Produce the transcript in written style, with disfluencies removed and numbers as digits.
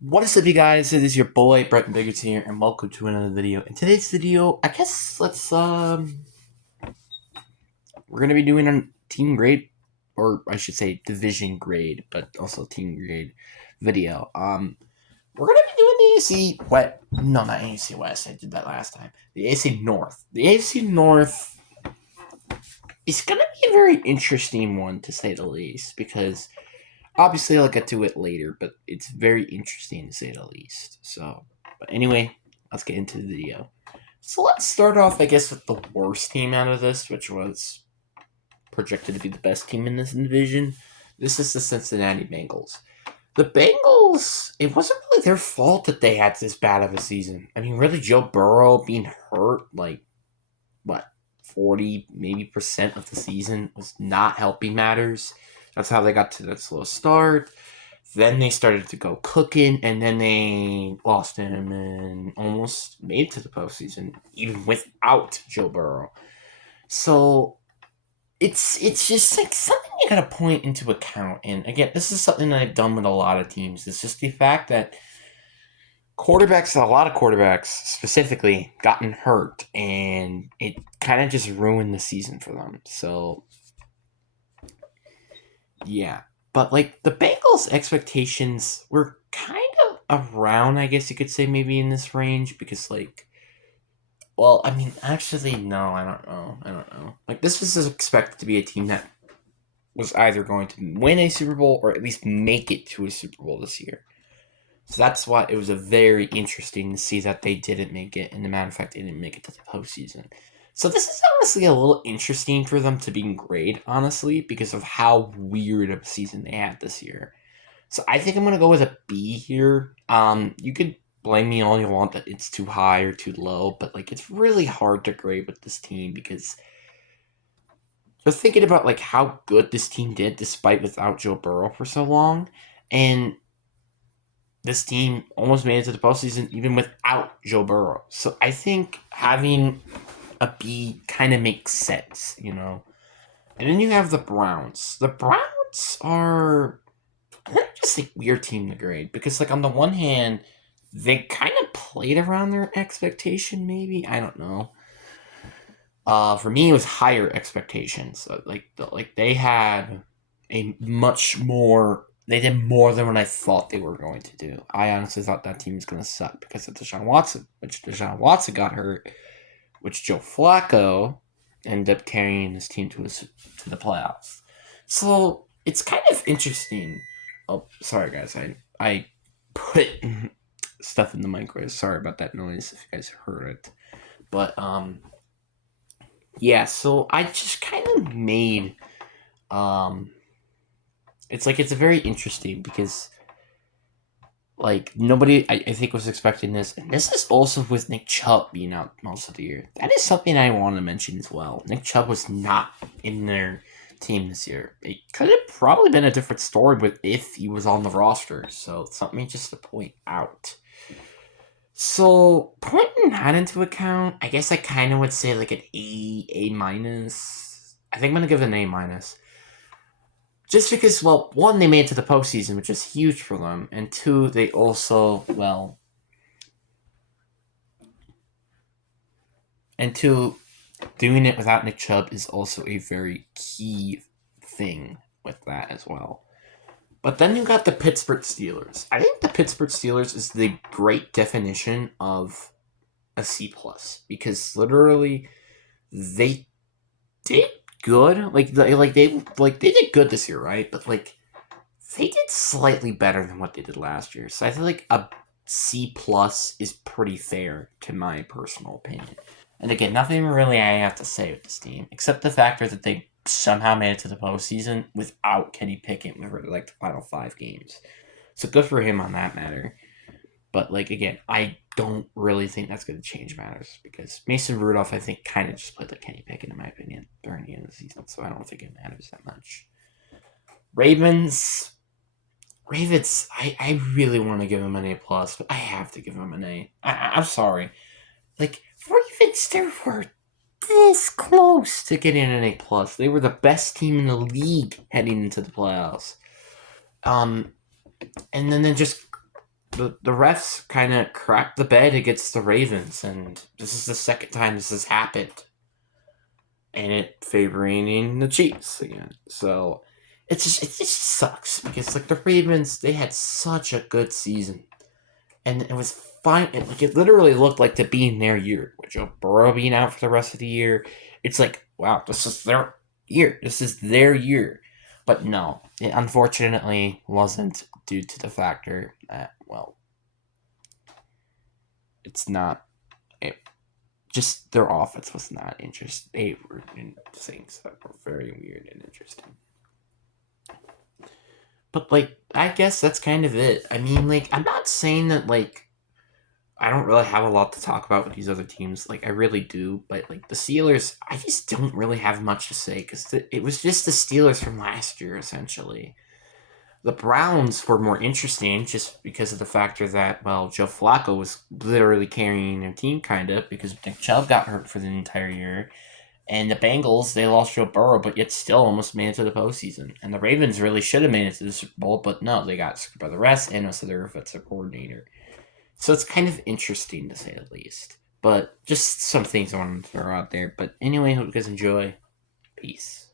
What is up, you guys? It is your boy Brett Biggers here, and welcome to another video. In today's video, I guess we're gonna be doing a team grade, or I should say division grade, but also team grade video. We're gonna be doing the AFC West. No, not AFC West. I did that last time. The AFC North. The AFC North is gonna be a very interesting one to say the least, because obviously I'll get to it later, but it's very interesting to say the least. So, but anyway, let's get into the video. So let's start off, I guess, with the worst team out of this, which was projected to be the best team in this division. This is the Cincinnati Bengals. The Bengals, it wasn't really their fault that they had this bad of a season. I mean, really, Joe Burrow being hurt, like, what, 40 maybe percent of the season was not helping matters. That's how they got to that slow start. Then they started to go cooking, and then they lost him and almost made it to the postseason, even without Joe Burrow. So it's just like something you gotta point into account. And again, this is something that I've done with a lot of teams. It's just the fact that a lot of quarterbacks specifically, gotten hurt, and it kind of just ruined the season for them. So yeah. But like the Bengals' expectations were kind of around, I guess you could say, maybe in this range, because like, well, I mean, actually, no, I don't know. Like, this was expected to be a team that was either going to win a Super Bowl or at least make it to a Super Bowl this year. So that's why it was a very interesting to see that they didn't make it, and the matter of fact, they didn't make it to the postseason. So this is honestly a little interesting for them to be grade, honestly, because of how weird of a season they had this year. So I think I'm gonna go with a B here. You could blame me all you want that it's too high or too low, but like it's really hard to grade with this team because you're thinking about like how good this team did despite without Joe Burrow for so long, and this team almost made it to the postseason even without Joe Burrow. So I think having a B kind of makes sense, you know. And then you have the Browns. The Browns are just a weird team to grade because, like, on the one hand, they kind of played around their expectation. Maybe I don't know. For me, it was higher expectations. Like they had a much more. They did more than what I thought they were going to do. I honestly thought that team was going to suck because of Deshaun Watson, which Deshaun Watson got hurt, which Joe Flacco ended up carrying his team to the playoffs. So it's kind of interesting. Oh, sorry guys, I put stuff in the microwave. Sorry about that noise if you guys heard it. But yeah, so I just kind of made it's like it's very interesting because like nobody I think was expecting this, and this is also with Nick Chubb being out most of the year. That is something I want to mention as well. Nick Chubb was not in their team this year. It could have probably been a different story with if he was on the roster. So something just to point out. So pointing that into account, I guess I kind of would say like an A minus. I think I'm gonna give it an A minus. Just because, well, one, they made it to the postseason, which is huge for them, and two, they also, well, and two, doing it without Nick Chubb is also a very key thing with that as well. But then you got the Pittsburgh Steelers. I think the Pittsburgh Steelers is the great definition of a C plus because literally they did good. They did good this year, right? But like they did slightly better than what they did last year. So I feel like a C plus is pretty fair to my personal opinion. And again, nothing really I have to say with this team except the factor that they somehow made it to the postseason without Kenny Pickett for like the final 5 games. So good for him on that matter. But like again, I don't really think that's going to change matters because Mason Rudolph, I think, kind of just played like Kenny Pickett in my opinion during the end of the season. So I don't think it matters that much. Ravens, I really want to give them an A plus, but I have to give them an A. I'm sorry. Like Ravens, they were this close to getting an A plus. They were the best team in the league heading into the playoffs. And then they just the refs kind of cracked the bed against the Ravens, and this is the second time this has happened, and it favoring the Chiefs again. So it just sucks because like the Ravens, they had such a good season, and it was fine. It literally looked like to be in their year, with Joe Burrow being out for the rest of the year. It's like, wow, this is their year. This is their year. But no, it unfortunately wasn't, due to the factor that, well, it's not. It, just their offense was not interesting. They were in things that were very weird and interesting. But like, I guess that's kind of it. I mean, like, I'm not saying that like I don't really have a lot to talk about with these other teams. Like, I really do, but like the Steelers, I just don't really have much to say because it was just the Steelers from last year essentially. The Browns were more interesting just because of the factor that, well, Joe Flacco was literally carrying their team kind of because Nick Chubb got hurt for the entire year. And the Bengals, they lost Joe Burrow, but yet still almost made it to the postseason. And the Ravens really should have made it to the Super Bowl, but no, they got screwed by the rest and also their offensive coordinator. So it's kind of interesting to say the least. But just some things I wanted to throw out there. But anyway, hope you guys enjoy. Peace.